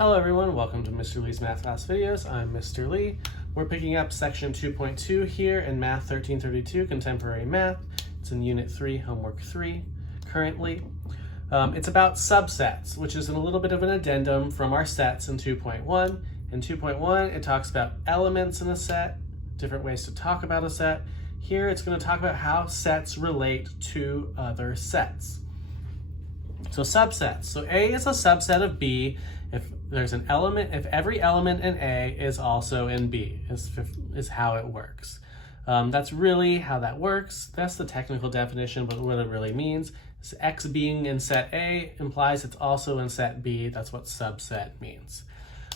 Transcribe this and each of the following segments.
Hello everyone, welcome to Mr. Lee's Math Class Videos. I'm Mr. Lee. We're picking up section 2.2 here in Math 1332, Contemporary Math. It's in Unit 3, Homework 3, currently. It's about subsets, which is a little bit of an addendum from our sets in 2.1. In 2.1, it talks about elements in a set, different ways to talk about a set. Here, it's going to talk about how sets relate to other sets. So subsets. So A is a subset of B if there's an element, if every element in A is also in B, is how it works. That's really how that works. That's the technical definition, but what it really means is X being in set A implies it's also in set B. That's what subset means.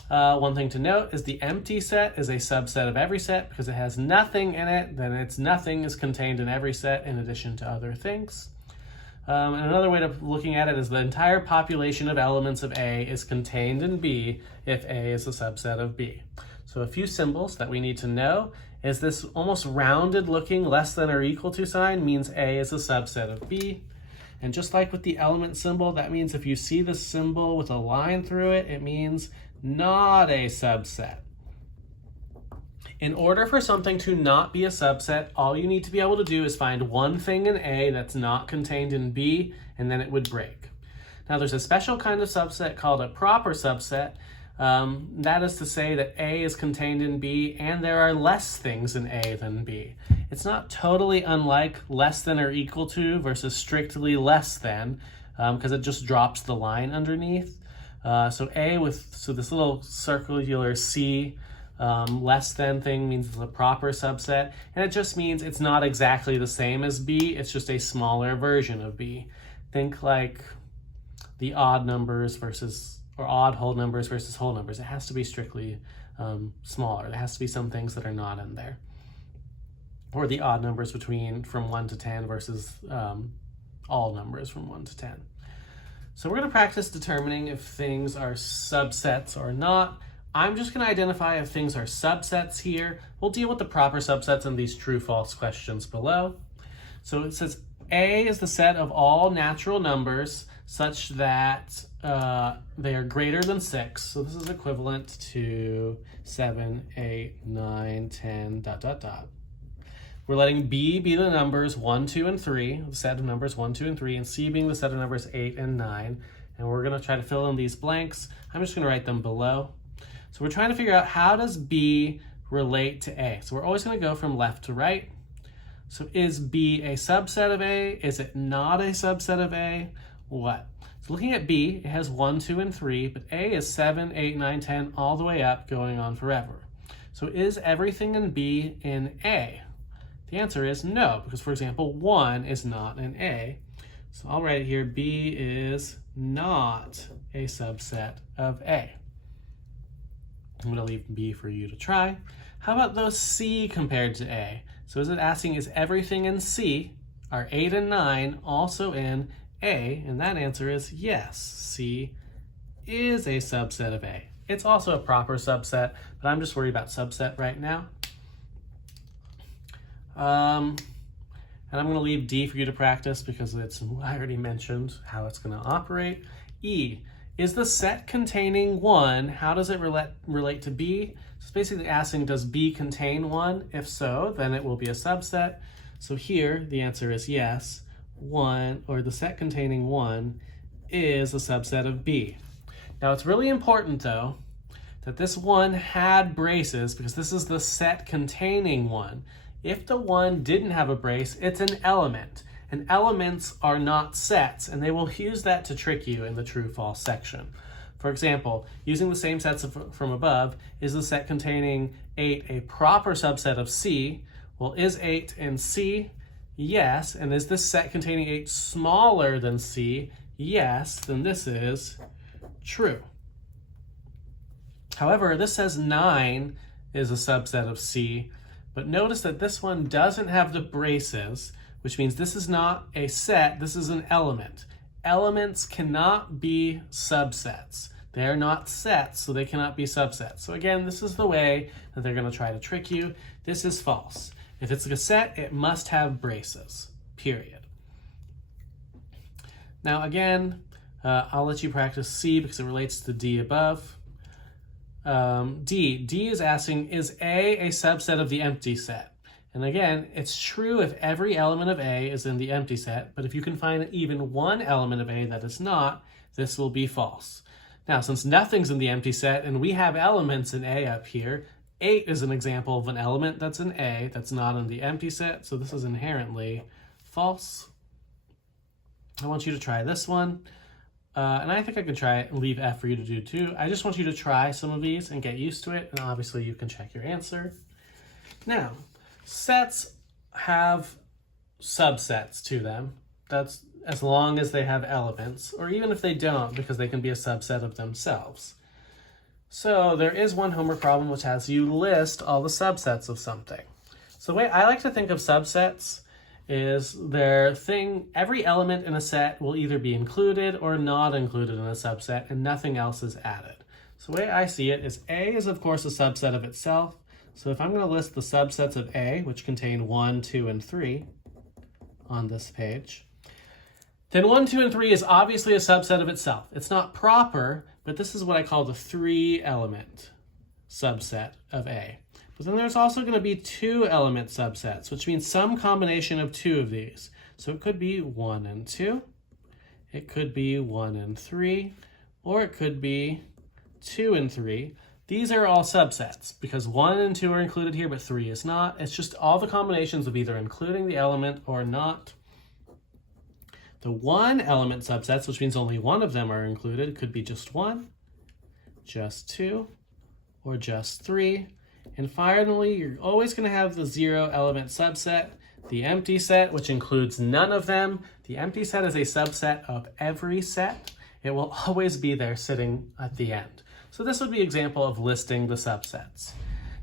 One thing to note is the empty set is a subset of every set because it has nothing in it, then its nothing is contained in every set in addition to other things. And another way of looking at it is the entire population of elements of A is contained in B if A is a subset of B. So a few symbols that we need to know is this almost rounded looking less than or equal to sign means A is a subset of B. And just like with the element symbol, that means if you see the symbol with a line through it, it means not a subset. In order for something to not be a subset, all you need to be able to do is find one thing in A that's not contained in B, and then it would break. Now there's a special kind of subset called a proper subset. That is to say that A is contained in B and there are less things in A than B. It's not totally unlike less than or equal to versus strictly less than, because it just drops the line underneath. So this little circular C less than thing means it's a proper subset, and it just means it's not exactly the same as B, it's just a smaller version of B. Think like the odd numbers or odd whole numbers versus whole numbers. It has to be strictly smaller. There has to be some things that are not in there. Or the odd numbers from 1 to 10 versus all numbers from 1 to 10. So we're going to practice determining if things are subsets or not. I'm just going to identify if things are subsets here. We'll deal with the proper subsets in these true-false questions below. So it says A is the set of all natural numbers such that they are greater than 6. So this is equivalent to 7, 8, 9, 10, ... We're letting B be the numbers 1, 2, and 3, the set of numbers 1, 2, and 3, and C being the set of numbers 8 and 9. And we're going to try to fill in these blanks. I'm just going to write them below. So we're trying to figure out how does B relate to A. So we're always going to go from left to right. So is B a subset of A? Is it not a subset of A? What? So looking at B, it has 1, 2, and 3, but A is 7, 8, 9, 10, all the way up, going on forever. So is everything in B in A? The answer is no, because for example, 1 is not in A. So I'll write it here, B is not a subset of A. I'm going to leave B for you to try. How about those C compared to A? So is it asking, is everything in C, are 8 and 9, also in A? And that answer is yes, C is a subset of A. It's also a proper subset, but I'm just worried about subset right now. And I'm going to leave D for you to practice because I already mentioned how it's going to operate. E. Is the set containing 1, how does it relate to B? So it's basically asking, does B contain 1? If so, then it will be a subset. So here, the answer is yes, 1, or the set containing 1 is a subset of B. Now it's really important though, that this 1 had braces because this is the set containing 1. If the 1 didn't have a brace, it's an element. And elements are not sets, and they will use that to trick you in the true-false section. For example, using the same sets from above, is the set containing 8 a proper subset of C? Well, is 8 in C? Yes. And is this set containing 8 smaller than C? Yes. Then this is true. However, this says 9 is a subset of C, but notice that this one doesn't have the braces, which means this is not a set, this is an element. Elements cannot be subsets. They are not sets, so they cannot be subsets. So again, this is the way that they're going to try to trick you. This is false. If it's a set, it must have braces, period. Now again, I'll let you practice C because it relates to D above. D is asking, is A subset of the empty set? And again, it's true if every element of A is in the empty set, but if you can find even one element of A that is not, this will be false. Now, since nothing's in the empty set and we have elements in A up here, 8 is an example of an element that's in A that's not in the empty set, so this is inherently false. I want you to try this one, and I think I can try it and leave F for you to do too. I just want you to try some of these and get used to it, and obviously you can check your answer. Now, sets have subsets to them. That's as long as they have elements, or even if they don't, because they can be a subset of themselves. So there is one homework problem which has you list all the subsets of something. So the way I like to think of subsets is every element in a set will either be included or not included in a subset, and nothing else is added. So the way I see it is A is of course a subset of itself. So if I'm going to list the subsets of A, which contain 1, 2, and 3 on this page, then 1, 2, and 3 is obviously a subset of itself. It's not proper, but this is what I call the 3-element subset of A. But then there's also going to be 2-element subsets, which means some combination of 2 of these. So it could be 1 and 2, it could be 1 and 3, or it could be 2 and 3. These are all subsets because 1 and 2 are included here, but 3 is not. It's just all the combinations of either including the element or not. The 1-element subsets, which means only one of them are included, could be just 1, just 2, or just 3. And finally, you're always going to have the 0-element subset, the empty set, which includes none of them. The empty set is a subset of every set. It will always be there sitting at the end. So this would be an example of listing the subsets.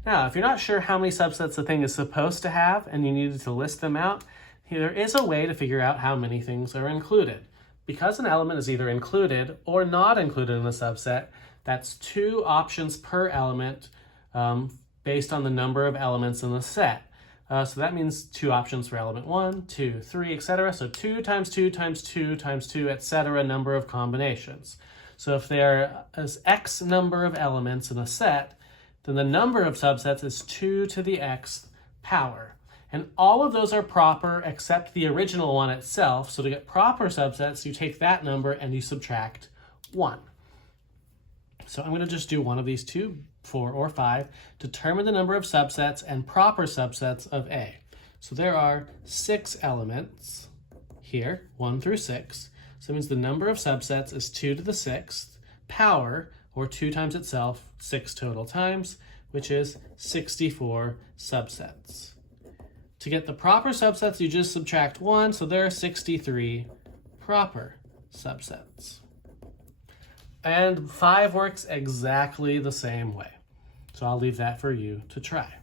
Now, if you're not sure how many subsets a thing is supposed to have and you needed to list them out, there is a way to figure out how many things are included. Because an element is either included or not included in a subset, that's 2 options per element based on the number of elements in the set. So that means 2 options for element 1, 2, 3, etc. So 2 times 2 times 2 times 2, etc. number of combinations. So if there is X number of elements in a set, then the number of subsets is 2 to the X power. And all of those are proper except the original one itself. So to get proper subsets, you take that number and you subtract 1. So I'm going to just do one of these 2, 4, or 5. Determine the number of subsets and proper subsets of A. So there are 6 elements here, 1 through 6. So it means the number of subsets is 2 to the 6th power, or 2 times itself, 6 total times, which is 64 subsets. To get the proper subsets, you just subtract 1, so there are 63 proper subsets. And 5 works exactly the same way. So I'll leave that for you to try.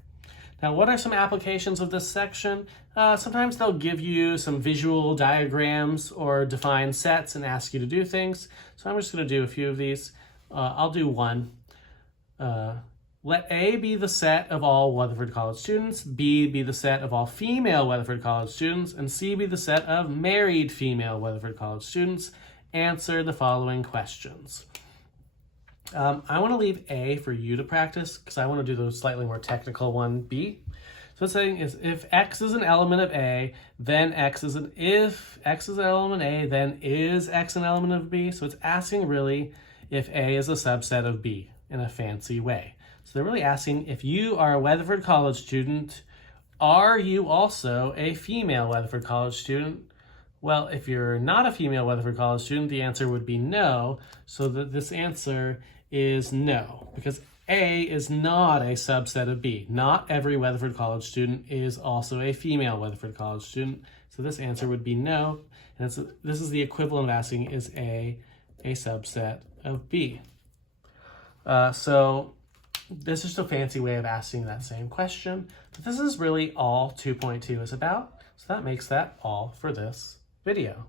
Now, what are some applications of this section? Sometimes they'll give you some visual diagrams or define sets and ask you to do things. So I'm just going to do a few of these. I'll do one. Let A be the set of all Weatherford College students, B be the set of all female Weatherford College students, and C be the set of married female Weatherford College students. Answer the following questions. I want to leave A for you to practice because I want to do the slightly more technical one, B. So it's saying is if X is an element of A, then if X is an element of A, then is X an element of B? So it's asking really if A is a subset of B in a fancy way. So they're really asking if you are a Weatherford College student, are you also a female Weatherford College student? Well, if you're not a female Weatherford College student, the answer would be no. So that this answer is no, because A is not a subset of B. Not every Weatherford College student is also a female Weatherford College student. So this answer would be no. And this is the equivalent of asking, is A subset of B? So this is just a fancy way of asking that same question. But this is really all 2.2 is about. So that makes that all for this video.